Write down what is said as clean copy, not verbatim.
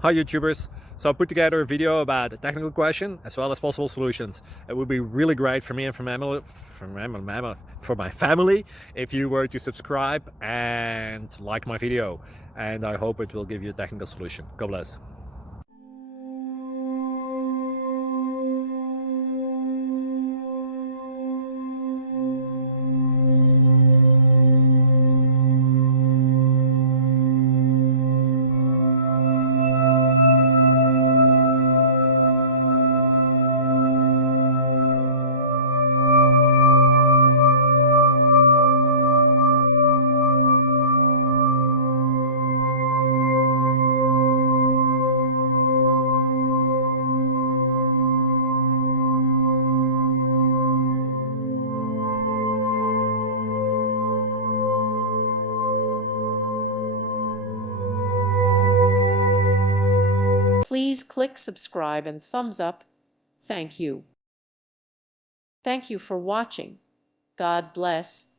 Hi YouTubers. So I put together a video about a technical question as well as possible solutions. It would be really great for me and for my family if you were to subscribe and like my video, and I hope it will give you a technical solution. God bless. Please click subscribe and thumbs up. Thank you. Thank you for watching. God bless.